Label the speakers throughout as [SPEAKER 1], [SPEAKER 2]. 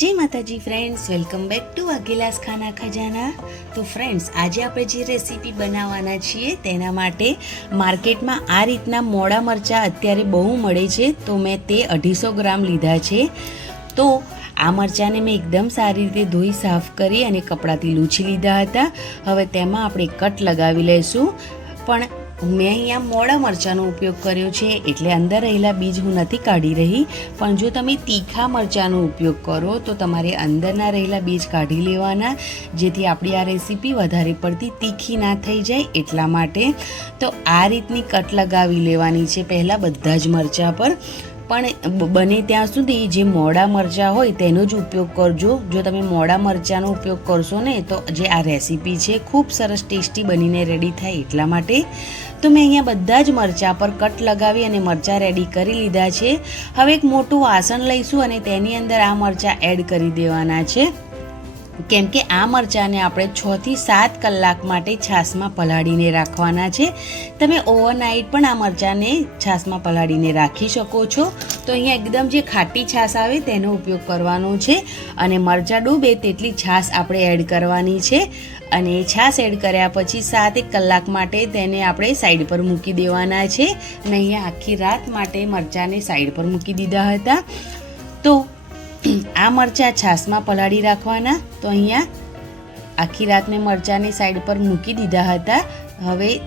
[SPEAKER 1] જય માતાજી friends welcome back to અગિલાસ ખાના ખજાના. તો ફ્રેન્ડ્સ આજે આપણે જે રેસીપી બનાવવાના છીએ તેના માટે માર્કેટમાં આ રીતના મોડા મરચાં અત્યારે બહુ મળે છે, તો મેં તે અઢીસો ગ્રામ લીધા છે. તો આ મરચાંને મેં એકદમ સારી રીતે ધોઈ સાફ કરી અને કપડાથી લૂછી લીધા હતા. હવે તેમાં આપણે કટ લગાવી લઈશું. પણ મેં અહીંયા મોડા મરચાંનો ઉપયોગ કર્યો છે, એટલે અંદર રહેલા બીજ હું નથી કાઢી રહી. પણ જો તમે તીખા મરચાંનો ઉપયોગ કરો, તો તમારે અંદરના રહેલા બીજ કાઢી લેવાના, જેથી આપણી આ રેસીપી વધારે પડતી તીખી ના થઈ જાય એટલા માટે. તો આ રીતની કટ લગાવી લેવાની છે પહેલાં બધા જ મરચાં પર. પણ બને ત્યાં સુધી જે મોડા મરચાં હોય તેનો જ ઉપયોગ કરજો. જો તમે મોડા મરચાંનો ઉપયોગ કરશો ને, તો જે આ રેસીપી છે, ખૂબ સરસ ટેસ્ટી બનીને રેડી થાય એટલા માટે. તો મેં અહીંયા બધા જ મરચાં પર કટ લગાવી અને મરચાં રેડી કરી લીધા છે. હવે એક મોટું વાસણ લઈશું અને તેની અંદર આ મરચાં એડ કરી દેવાના છે. કેમ કે આ મરચાંને આપણે છ થી સાત કલાક માટે છાશમાં પલાળીને રાખવાના છે. તમે ઓવરનાઇટ પણ આ મરચાંને છાશમાં પલાળીને રાખી શકો છો. તો અહીંયા એકદમ જે ખાટી છાશ આવે તેનો ઉપયોગ કરવાનો છે અને મરચાં ડૂબે તેટલી છાશ આપણે એડ કરવાની છે. અને છાશ એડ કર્યા પછી સાત એક કલાક માટે તેને આપણે સાઈડ પર મૂકી દેવાના છે. અને અહીંયા આખી રાત માટે મરચાંને સાઈડ પર મૂકી દીધા હતા. તો આ મરચાં છાશમાં પલાળી રાખવાના. તો અહીંયા આખી રાત મેં મરચાંની સાઈડ પર મૂકી દીધા હતા. હવે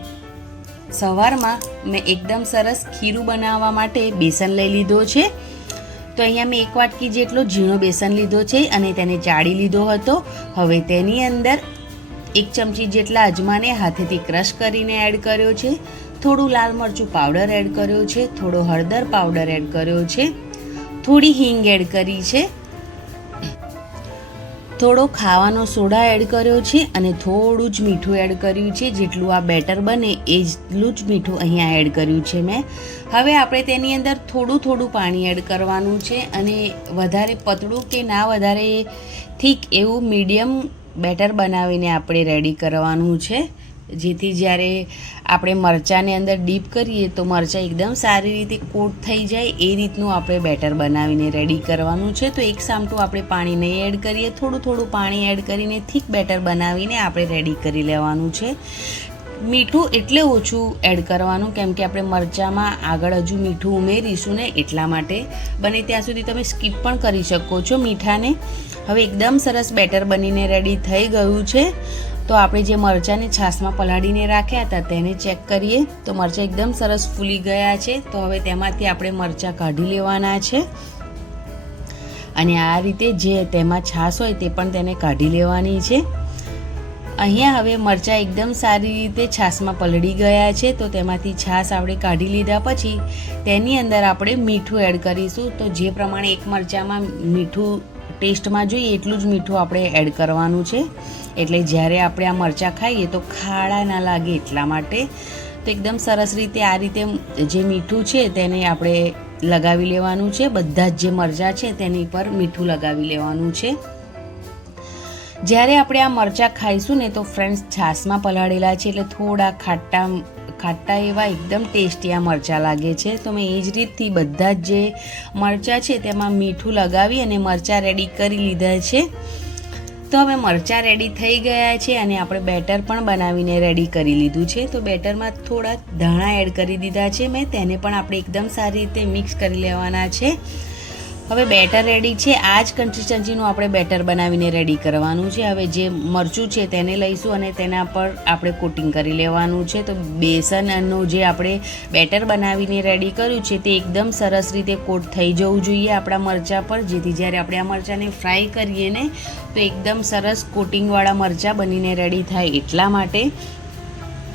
[SPEAKER 1] સવારમાં મેં એકદમ સરસ ખીરું બનાવવા માટે બેસન લઈ લીધો છે. તો અહીંયા મેં એક વાટકી જેટલો ઝીણો બેસન લીધો છે અને તેને ચાળી લીધો હતો. હવે તેની અંદર એક ચમચી જેટલા અજમાને હાથેથી ક્રશ કરીને એડ કર્યો છે. થોડું લાલ મરચું પાવડર એડ કર્યો છે. થોડો હળદર પાવડર એડ કર્યો છે. થોડી હિંગ એડ કરી છે. થોડો ખાવાનો સોડા એડ કર્યો છે અને થોડું જ મીઠું એડ કર્યું છે. જેટલું આ બેટર બને એટલું જ મીઠું અહીંયા એડ કર્યું છે મેં. હવે આપણે તેની અંદર થોડું થોડું પાણી એડ કરવાનું છે અને વધારે પતળું કે ના વધારે થીક એવું મીડિયમ બેટર બનાવીને આપણે રેડી કરવાનું છે. જેથી જ્યારે આપણે મરચાંને અંદર ડીપ કરીએ તો મરચાં એકદમ સારી રીતે કોટ થઈ જાય. એ રીતનું આપણે બેટર બનાવીને રેડી કરવાનું છે. તો એક સામટું આપણે પાણી નહીં એડ કરીએ. થોડું થોડું પાણી એડ કરીને થીક બેટર બનાવીને આપણે રેડી કરી લેવાનું છે. મીઠું એટલે ઓછું એડ કરવાનું, કેમ કે આપણે મરચાંમાં આગળ હજુ મીઠું ઉમેરીશું ને એટલા માટે. બને ત્યાં સુધી તમે સ્કીપ પણ કરી શકો છો મીઠાને. હવે એકદમ સરસ બેટર બનીને રેડી થઈ ગયું છે. તો આપણે જે મરચાંને છાશમાં પલાળીને રાખ્યા હતા તેને ચેક કરીએ. તો મરચાં એકદમ સરસ ફૂલી ગયા છે. તો હવે તેમાંથી આપણે મરચાં કાઢી લેવાના છે. અને આ રીતે જે તેમાં છાશ હોય તે પણ તેને કાઢી લેવાની છે. અહીંયા હવે મરચાં એકદમ સારી રીતે છાશમાં પલળી ગયા છે. તો તેમાંથી છાશ આપણે કાઢી લીધા પછી તેની અંદર આપણે મીઠું એડ કરીશું. તો જે પ્રમાણે એક મરચાંમાં મીઠું ટેસ્ટમાં જોઈએ એટલું જ મીઠું આપણે એડ કરવાનું છે. એટલે જ્યારે આપણે આ મરચાં ખાઈએ તો ખાડા ના લાગે એટલા માટે. તો એકદમ સરસ રીતે આ રીતે જે મીઠું છે તેને આપણે લગાવી લેવાનું છે. બધા જ જે મરચાં છે તેની પર મીઠું લગાવી લેવાનું છે. જ્યારે આપણે આ મરચાં ખાઈશું ને તો ફ્રેન્ડ્સ છાશમાં પલાળેલા છે એટલે થોડા ખાટા ખાટા એવા એકદમ ટેસ્ટી આ મરચાં લાગે છે. તો મેં એ જ રીતથી બધા જ જે મરચાં છે તેમાં મીઠું લગાવી અને મરચાં રેડી કરી લીધા છે. તો હવે મરચાં રેડી થઈ ગયા છે અને આપણે બેટર પણ બનાવીને રેડી કરી લીધું છે. તો બેટરમાં થોડા ધાણા એડ કરી દીધા છે. મેં તેને પણ આપણે એકદમ સારી રીતે મિક્સ કરી લેવાના છે. હવે બેટર રેડી છે. આ જ કન્સિસ્ટન્સીનું આપણે બેટર બનાવીને રેડી કરવાનું છે. હવે જે મરચું છે તેને લઈશું અને તેના પર આપણે કોટિંગ કરી લેવાનું છે. તો બેસનનું જે આપણે બેટર બનાવીને રેડી કર્યું છે તે એકદમ સરસ રીતે કોટ થઈ જવું જોઈએ આપણા મરચાં પર. જેથી જ્યારે આપણે આ મરચાંને ફ્રાય કરીએ ને, તો એકદમ સરસ કોટિંગવાળા મરચાં બનીને રેડી થાય એટલા માટે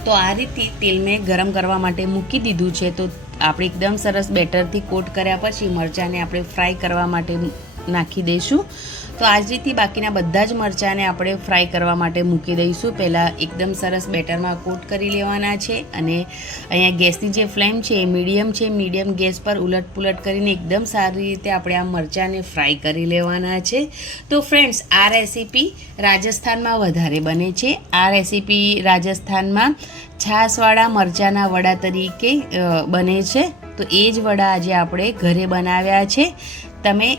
[SPEAKER 1] તો આ રીતે તેલ મેં ગરમ કરવા માટે મૂકી દીધું છે. તો આપણે એકદમ સરસ બેટરથી કોટ કર્યા પછી મરચાંને આપણે ફ્રાય કરવા માટે નાખી દઈશું. તો આ બાકીના બધા જ મરચાંને આપણે ફ્રાય કરવા માટે મૂકી દઈશું. પહેલાં એકદમ સરસ બેટરમાં કોટ કરી લેવાના છે અને અહીંયા ગેસની જે ફ્લેમ છે એ મીડિયમ છે. મીડિયમ ગેસ પર ઉલટ પુલટ કરીને એકદમ સારી રીતે આપણે આ મરચાંને ફ્રાય કરી લેવાના છે. તો ફ્રેન્ડ્સ, આ રેસીપી રાજસ્થાનમાં વધારે બને છે. આ રેસીપી રાજસ્થાનમાં છાશવાળા મરચાંના વડા તરીકે બને છે. તો એ જ વડા આજે આપણે ઘરે બનાવ્યા છે. તમે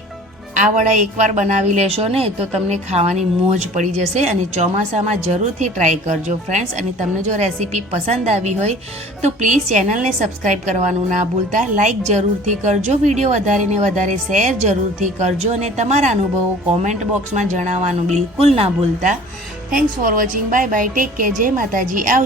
[SPEAKER 1] આ વડા એકવાર બનાવી લેશો ને, તો તમને ખાવાની મોજ પડી જશે અને ચોમાસામાં જરૂરથી ટ્રાય કરજો ફ્રેન્ડ્સ અને તમને જો રેસીપી પસંદ આવી હોય, તો પ્લીઝ ચેનલને સબસ્ક્રાઈબ કરવાનું ના ભૂલતા. લાઇક જરૂરથી કરજો વીડિયો વધારે ને વધારે શેર જરૂરથી કરજો અને તમારા અનુભવો કોમેન્ટ બોક્સમાં જણાવવાનું બિલકુલ ના ભૂલતા. Thanks for watching bye bye take care જય માતાજી. આવજો.